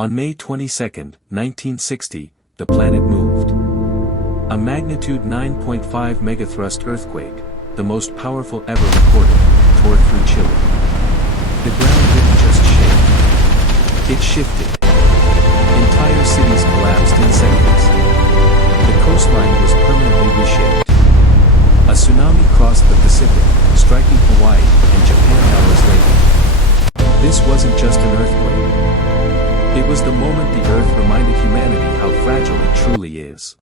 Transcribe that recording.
On May 22, 1960, the planet moved. A magnitude 9.5 megathrust earthquake, the most powerful ever recorded, tore through Chile. The ground didn't just shake. It shifted. Entire cities collapsed in seconds. The coastline was permanently reshaped. A tsunami crossed the Pacific, striking Hawaii and Japan hours later. This wasn't just an earthquake. It was the moment the Earth reminded humanity how fragile it truly is.